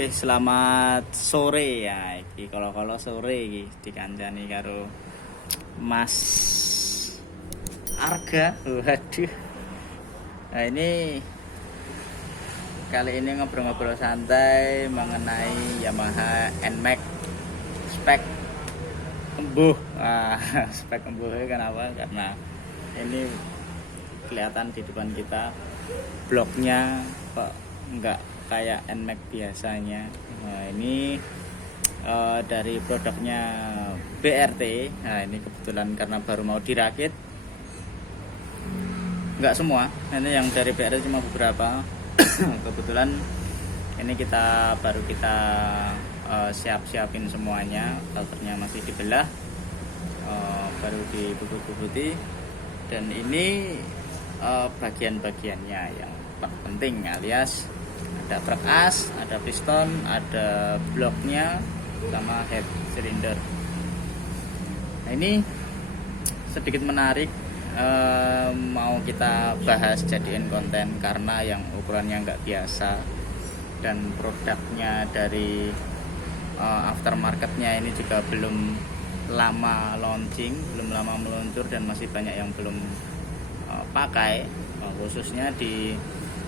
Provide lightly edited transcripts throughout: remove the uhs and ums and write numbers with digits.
Oke, selamat sore ya. Iki kalau sore iki dikancani karo Mas Arga. Waduh. Nah, ini kali ini ngobrol-ngobrol santai mengenai Yamaha NMAX spek embuh. Spek embuhnya kenapa? Karena ini kelihatan di depan kita bloknya kok enggak kayak NMAX biasanya. Nah, ini dari produknya BRT. Nah, ini kebetulan karena baru mau dirakit, enggak semua, ini yang dari BRT cuma beberapa. Kebetulan ini baru kita siapin semuanya, filternya masih dibelah, baru dibubut-bubuti, dan ini bagian-bagiannya yang penting, alias ada krek as, ada piston, ada bloknya, sama head cylinder. Nah, ini sedikit menarik, mau kita bahas jadiin konten karena yang ukurannya nggak biasa dan produknya dari aftermarketnya ini juga belum lama launching, belum lama meluncur, dan masih banyak yang belum pakai, khususnya di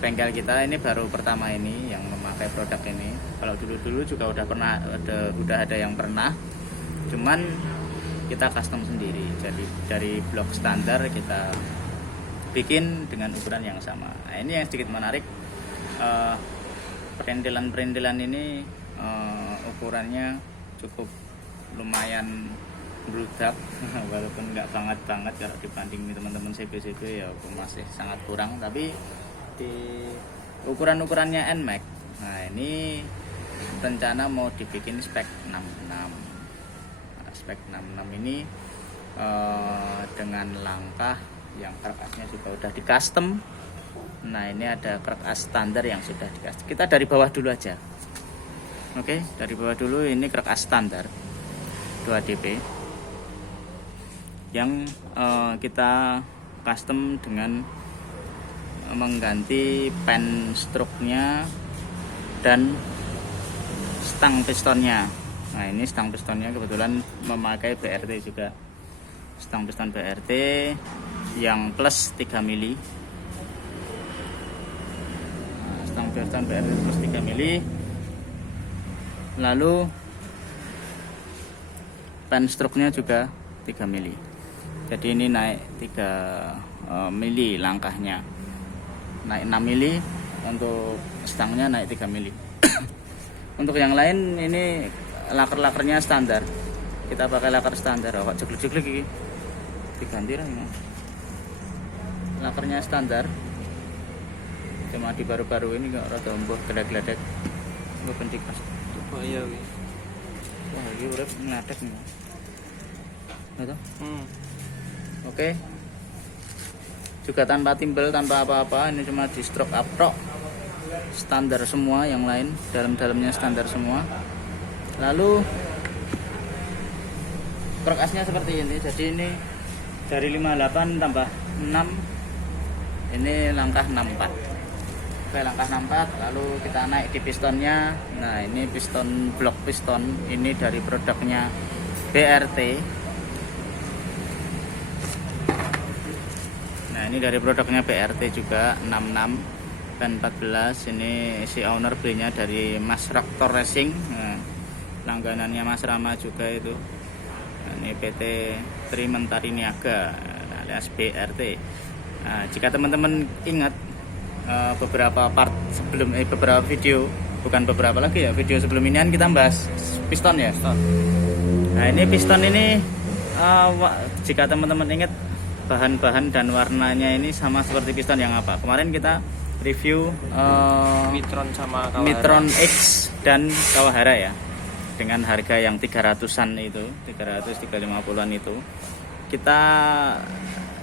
bengkel kita ini baru pertama ini yang memakai produk ini. Kalau dulu juga udah ada yang pernah, cuman kita custom sendiri. Jadi dari blok standar kita bikin dengan ukuran yang sama. Nah, ini yang sedikit menarik, perintilan ini ukurannya cukup lumayan berudak, walaupun nggak banget kalau dibanding teman-teman CB ya masih sangat kurang, tapi di ukurannya NMAX. Nah, ini rencana mau dibikin spek 66. Spek 66 ini dengan langkah yang krek asnya juga udah di custom. Nah, ini ada krek as standar yang sudah di custom. Kita dari bawah dulu aja. Oke, dari bawah dulu. Ini krek as standar 2DP yang kita custom dengan mengganti pen stroke-nya dan stang pistonnya. Nah, ini stang pistonnya kebetulan memakai BRT juga. Stang piston BRT yang plus 3 mili. Nah, stang piston BRT plus 3 mili. Lalu pen stroke-nya juga 3 mili. Jadi ini naik 3 mili langkahnya. Naik 6 mili, untuk stangnya naik 3 mili. Untuk yang lain ini laker-lakernya standar. Kita pakai laker standar. Kok jeglek-jeglek ini diganti lah ini. Lakernya standar. Cuma di baru-baru ini kok rada embuh geledek-geledek. Gue pendikas. Coba ya iki. Wah, iki urip ngladek nih. Betul? Oke. Juga tanpa timbel, tanpa apa-apa, ini cuma di stroke up tok, standar semua. Yang lain dalam-dalamnya standar semua. Lalu krek asnya seperti ini. Jadi ini dari 58 tambah 6, ini langkah 64. Oke, langkah 64. Lalu kita naik di pistonnya. Nah, ini piston, blok piston ini dari produknya BRT. Nah, ini dari produknya BRT juga 66 dan 14. Ini si owner belinya dari Mas Raptor Racing. Nah, langganannya Mas Rama juga itu. Nah, ini PT Trimentari Niaga alias BRT. Nah, jika teman-teman ingat beberapa video, bukan beberapa lagi ya, video sebelum ini kan kita bahas piston ya. Nah, ini piston ini jika teman-teman ingat, bahan-bahan dan warnanya ini sama seperti piston yang apa? Kemarin kita review Mitron sama Kawahara. Mitron X dan Kawahara ya. Dengan harga yang 300-an itu, 350-an itu. Kita,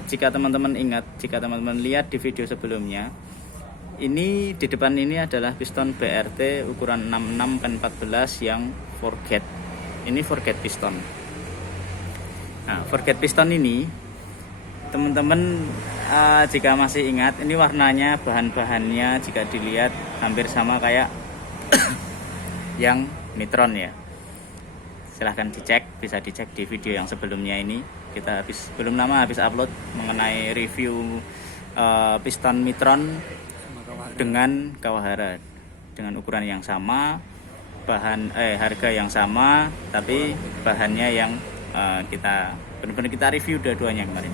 jika teman-teman ingat, jika teman-teman lihat di video sebelumnya, ini di depan ini adalah piston BRT ukuran 66 pen 14 yang forget. Ini forget piston. Nah, forget piston ini teman-teman jika masih ingat, ini warnanya, bahan-bahannya jika dilihat hampir sama kayak yang Mitron ya. Silahkan dicek, bisa dicek di video yang sebelumnya ini. Kita belum lama habis upload mengenai review piston Mitron dengan Kawahara dengan ukuran yang sama, harga yang sama, tapi bahannya yang kita benar-benar kita review dua-duanya kemarin.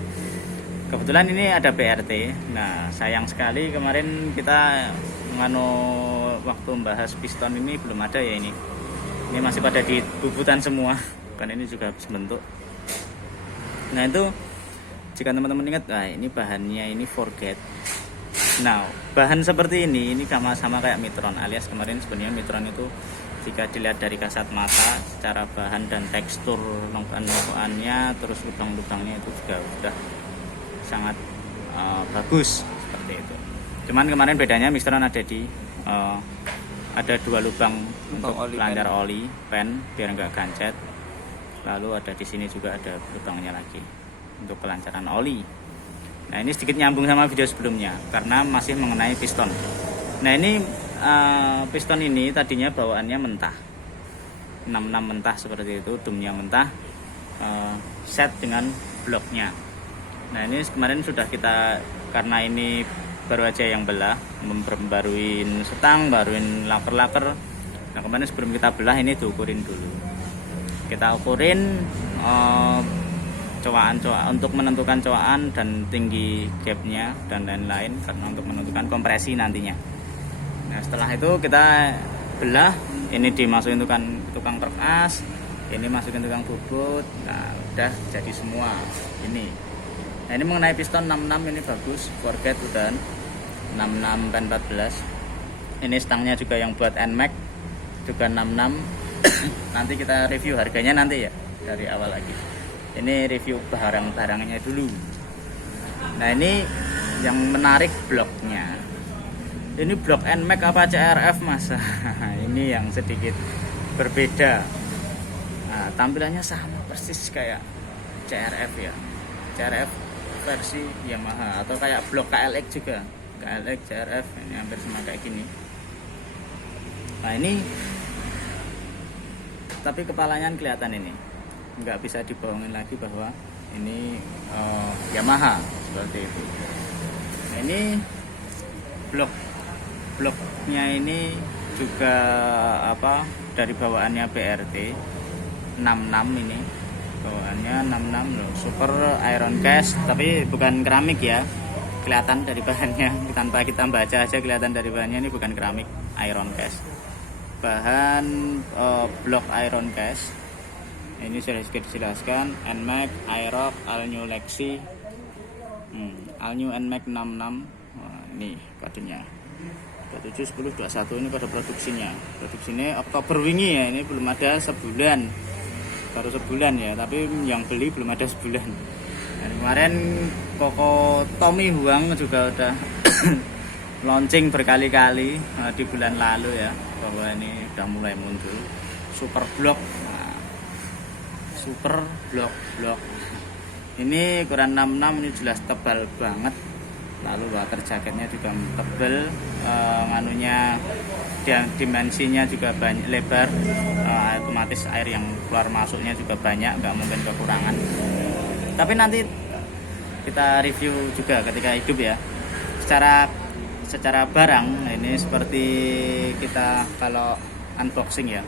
Kebetulan ini ada BRT. Nah, sayang sekali kemarin kita waktu membahas piston ini belum ada ya ini. Ini masih pada di bubutan semua. Kan ini juga habis bentuk. Nah, itu jika teman-teman ingat, ini bahannya ini Forget. Nah, bahan seperti ini sama kayak Mitron, alias kemarin sebenarnya Mitron itu jika dilihat dari kasat mata secara bahan dan tekstur longgan-longgannya, terus lubang-lubangnya itu juga sudah sangat bagus seperti itu. Cuman kemarin bedanya Mitron ada 2 lubang untuk pelancar oli pen biar enggak gancet. Lalu ada di sini juga ada lubangnya lagi untuk kelancaran oli. Nah, ini sedikit nyambung sama video sebelumnya karena masih mengenai piston. Nah, ini piston ini tadinya bawaannya mentah, 66 mentah seperti itu, dumnya mentah, set dengan bloknya. Nah, ini kemarin sudah kita, karena ini baru aja yang belah, memperbaruin setang, baruin laker-laker. Nah, kemarin sebelum kita belah ini diukurin dulu. Kita ukurin cowaan untuk menentukan cowaan dan tinggi gapnya dan lain-lain, karena untuk menentukan kompresi nantinya. Nah, setelah itu kita belah, ini dimasukin tukang perkas, ini masukin tukang bubut. Nah, udah jadi semua ini. Nah, ini mengenai piston 66 ini bagus, Forget udah 66 pen 14. Ini stangnya juga yang buat NMAX juga 66. Nanti kita review harganya nanti ya, dari awal lagi. Ini review barang-barangnya dulu. Nah, ini yang menarik bloknya. Ini blok NMAX apa CRF Mas? Ini yang sedikit berbeda. Nah, tampilannya sama persis kayak CRF ya. CRF versi Yamaha atau kayak blok KLX juga. KLX, CRF ini hampir sama kayak gini. Nah, ini tapi kepalanya kelihatan ini. Nggak bisa dibohongin lagi bahwa ini Yamaha seperti itu. Nah, ini bloknya ini juga dari bawaannya BRT 66 ini. Bawaannya 66 loh, super iron cast, tapi bukan keramik ya. Kelihatan dari bahannya, tanpa kita baca aja kelihatan dari bahannya, ini bukan keramik, iron cast. Bahan blok iron cast. Ini sudah dijelaskan, NMAX, Aerox, All New Lexi, All New NMAX 66. Ini kodenya 271021, ini pada produksinya Oktober wingi ya, ini belum ada sebulan, baru sebulan ya, tapi yang beli belum ada sebulan. Dan kemarin Koko Tommy Huang juga udah launching berkali-kali di bulan lalu ya, bahwa ini udah mulai muncul super blok. Super blok ini ukuran 66, ini jelas tebal banget. Lalu water jaketnya juga tebal, dimensinya juga banyak, lebar, otomatis air yang keluar masuknya juga banyak, nggak mungkin kekurangan. Tapi nanti kita review juga ketika hidup ya. Secara barang ini seperti kita kalau unboxing ya,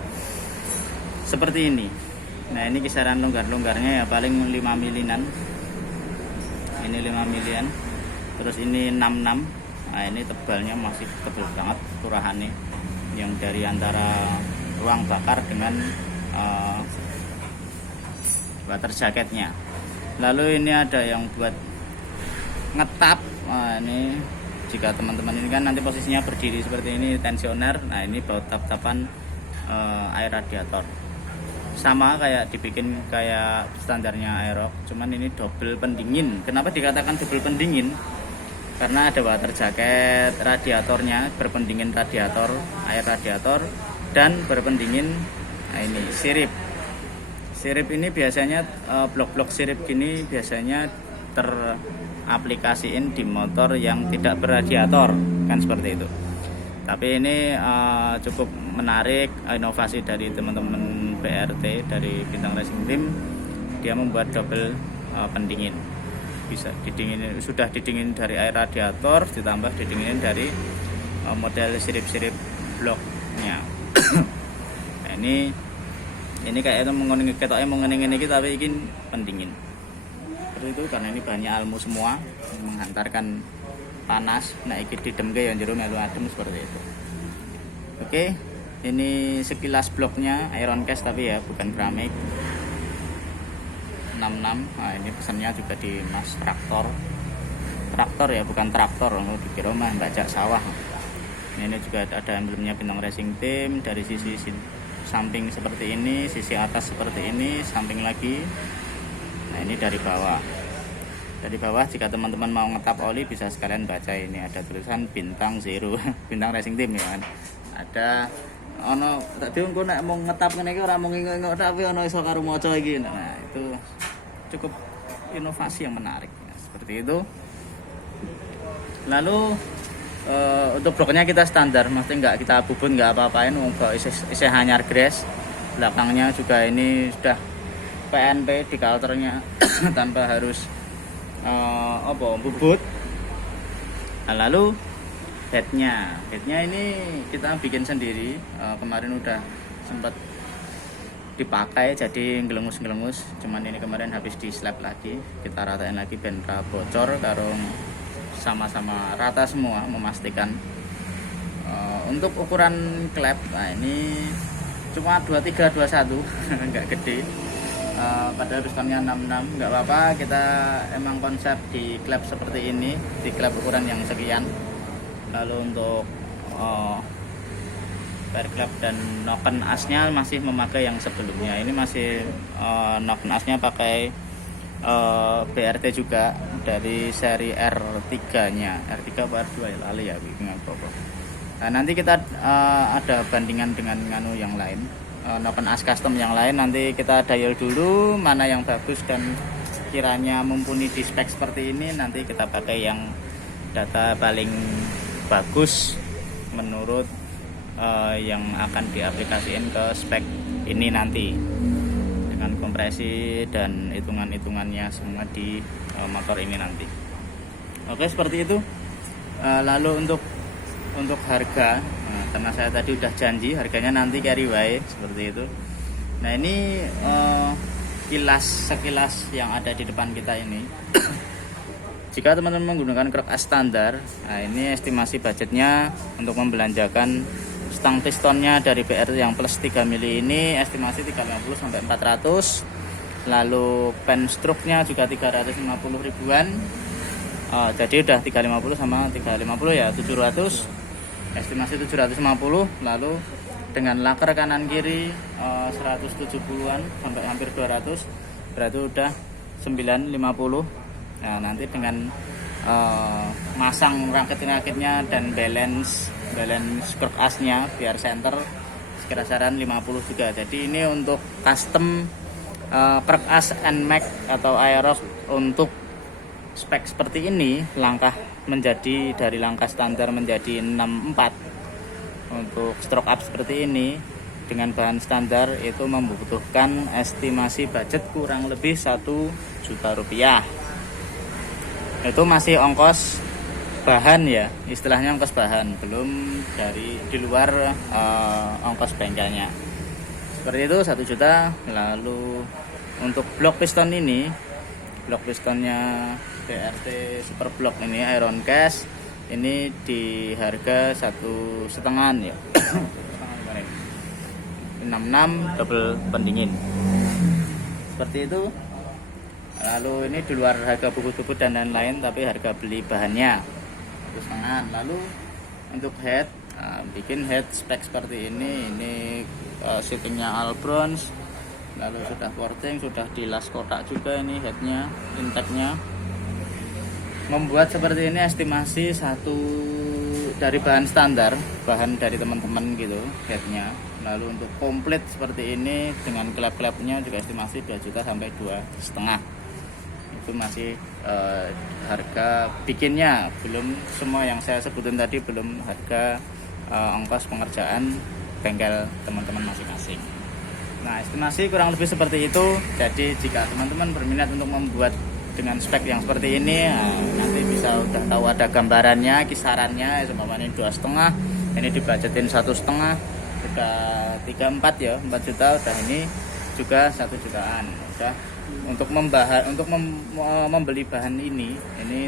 seperti ini. Nah, ini kisaran longgar-longgarnya ya paling 5 milian. Ini 5 milian. Terus ini 66. Nah, ini tebalnya masih tebal banget turahannya. Yang dari antara ruang bakar dengan water jaketnya. Lalu ini ada yang buat ngetap. Nah, ini jika teman-teman ini kan nanti posisinya berdiri seperti ini, tensioner. Nah, ini baut tap-tapan air radiator. Sama kayak dibikin kayak standarnya Aerox, cuman ini double pendingin. Kenapa dikatakan double pendingin? Karena ada water jaket, radiatornya berpendingin radiator, air radiator, dan berpendingin ini sirip. Sirip ini biasanya blok-blok sirip gini biasanya teraplikasiin di motor yang tidak berradiator, kan seperti itu. Tapi ini cukup menarik, inovasi dari teman-teman BRT dari Bintang Racing Team. Dia membuat double pendingin, bisa didinginin, sudah didingin dari air radiator ditambah didinginin dari model sirip-sirip bloknya. Nah, ini kayak itu mengening iki tapi ini pendingin. Seperti itu, karena ini bahannya almu semua, menghantarkan panas. Nah, iki didemke yang jero melu adem seperti itu. Oke, ini sekilas bloknya iron cast tapi ya bukan keramik. 66. Nah, ini pesannya juga di Mas Traktor ya, bukan traktor, dikira mah bajak sawah. Ini juga ada emblemnya Bintang Racing Team dari sisi samping seperti ini, sisi atas seperti ini, samping lagi. Nah, ini dari bawah. Dari bawah jika teman-teman mau ngetap oli bisa sekalian baca, ini ada tulisan Bintang Zero, Bintang Racing Team ya kan. Ada ono tadi engko nek mau ngetap ngene iki ora mung ngingok tapi ono iso karo maca iki. Nah, itu cukup inovasi yang menarik. Nah, seperti itu. Lalu untuk bloknya kita standar, maksudnya nggak kita bubun, nggak apa-apain, nggak isi hanyar gres. Belakangnya juga ini sudah PNP di kalternya tanpa harus bubut. Nah, lalu headnya ini kita bikin sendiri. Kemarin udah sempat dipakai jadi ngelengus, cuman ini kemarin habis di slap lagi, kita ratain lagi ben ra bocor karo sama-sama rata semua, memastikan. Untuk ukuran klep, nah ini cuma 2321 nggak gede. Padahal pistonnya 66, nggak apa-apa, kita emang konsep di klep seperti ini, di klep ukuran yang sekian. Lalu untuk per klep dan noken asnya masih memakai yang sebelumnya. Ini masih noken asnya pakai BRT juga dari seri R3 nya, R3 apa R2 ya, lali ya apa. Nah, nanti kita ada bandingan dengan yang lain, noken as custom yang lain. Nanti kita dial dulu mana yang bagus dan kiranya mumpuni di spek seperti ini, nanti kita pakai yang data paling bagus menurut yang akan diaplikasikan ke spek ini nanti, dengan kompresi dan hitungan-hitungannya semua di motor ini nanti. Oke, seperti itu. Lalu untuk harga, karena saya tadi udah janji harganya nanti carry way seperti itu. Nah, ini sekilas yang ada di depan kita ini. Jika teman-teman menggunakan krok as standar, nah ini estimasi budgetnya untuk membelanjakan stang pistonnya dari BR yang plus 3 mili ini estimasi 350 sampai 400. Lalu pen stroke-nya juga 350 ribuan. Jadi udah 350 sama 350 ya 700. Estimasi 750. Lalu dengan laker kanan kiri 170-an sampai hampir 200. Berarti udah 950. Nah, nanti dengan masang rakit-rakitnya dan balance krok asnya biar center sekira-kiran 50 juga. Jadi ini untuk custom krok as NMAX atau Aerox untuk spek seperti ini, langkah menjadi dari langkah standar menjadi 64. Untuk stroke up seperti ini dengan bahan standar itu membutuhkan estimasi budget kurang lebih 1 juta rupiah. Itu masih ongkos bahan ya, istilahnya ongkos bahan, belum di luar ongkos bengkelnya. Seperti itu 1 juta. Lalu untuk blok piston ini, blok pistonnya BRT Super Block ini iron cast, ini di harga 1,5 ya. 66 double pendingin. Seperti itu. Lalu ini di luar harga bubut-bubut dan lain-lain, tapi harga beli bahannya 1,5. Lalu untuk head, bikin head spek seperti ini seatingnya Albronz. Lalu sudah porting, sudah dilas kotak juga ini headnya, intake-nya. Membuat seperti ini estimasi dari bahan standar, bahan dari teman-teman gitu headnya. Lalu untuk komplit seperti ini dengan klep-klepnya juga estimasi 2 juta sampai 2,5. Itu masih harga bikinnya, belum semua yang saya sebutin tadi, belum harga ongkos pengerjaan bengkel teman-teman masing-masing. Nah, estimasi kurang lebih seperti itu. Jadi jika teman-teman berminat untuk membuat dengan spek yang seperti ini, nanti bisa udah tahu ada gambarannya, kisarannya, seumpamanya 2,5, ini dibajetin 1,5, udah 3-4 ya, 4 juta, udah ini juga 1 jutaan. Udah untuk membeli bahan ini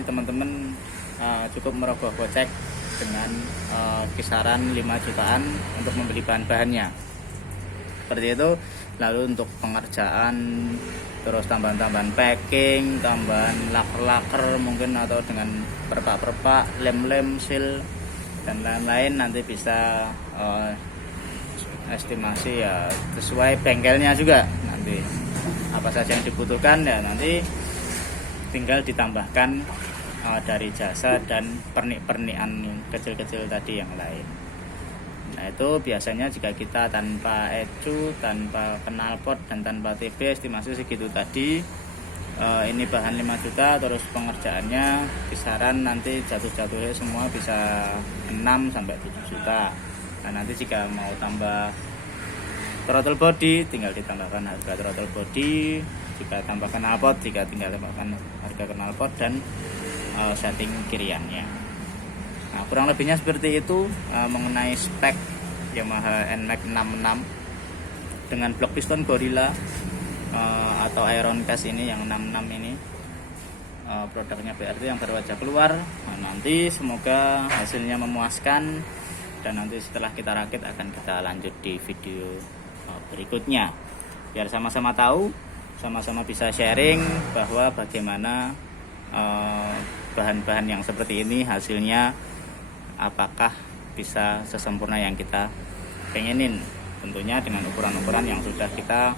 teman-teman cukup merogoh kocek dengan kisaran 5 jutaan untuk membeli bahan-bahannya. Seperti itu. Lalu untuk pengerjaan, terus tambahan-tambahan packing, tambahan laker-laker mungkin, atau dengan perpak-perpak, lem-lem, seal dan lain-lain, nanti bisa estimasi ya sesuai bengkelnya juga. Nanti apa saja yang dibutuhkan ya nanti tinggal ditambahkan dari jasa dan pernik-pernikan kecil-kecil tadi yang lain. Nah, itu biasanya jika kita tanpa ecu, tanpa knalpot dan tanpa TB, estimasi segitu tadi. Ini bahan 5 juta, terus pengerjaannya kisaran nanti jatuh-jatuhnya semua bisa 6-7 juta. Nah, nanti jika mau tambah throttle body, tinggal ditambahkan harga throttle body. Jika tambah knalpot, jika tinggal tambahkan harga knalpot dan setting kiriannya. Nah, kurang lebihnya seperti itu mengenai spek Yamaha NMAX 66 dengan blok piston Gorilla atau Iron Cast ini yang 66 ini, produknya BRT yang baru aja keluar. Nah, nanti semoga hasilnya memuaskan, dan nanti setelah kita rakit akan kita lanjut di video berikutnya biar sama-sama tahu, sama-sama bisa sharing bahwa bagaimana bahan-bahan yang seperti ini hasilnya apakah bisa sesempurna yang kita pengenin, tentunya dengan ukuran-ukuran yang sudah kita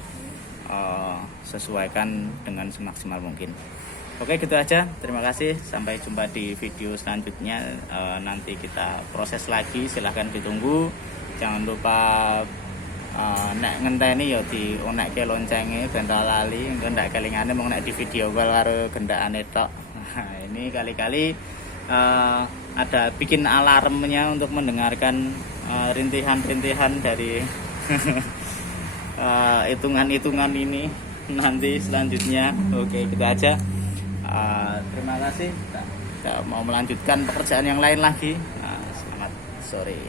sesuaikan dengan semaksimal mungkin. Oke, gitu aja, terima kasih, sampai jumpa di video selanjutnya. Nanti kita proses lagi, silahkan ditunggu, jangan lupa nek ngenteni ya di onekke loncenge ben ra lali, engko ndak kelingane mung nek di video call karo gendakane tok. Nah, ini kali-kali ada bikin alarmnya untuk mendengarkan rintihan-rintihan dari hitungan-hitungan ini nanti selanjutnya. Oke, gitu aja. Terima kasih. Kita mau melanjutkan pekerjaan yang lain lagi. Selamat sore.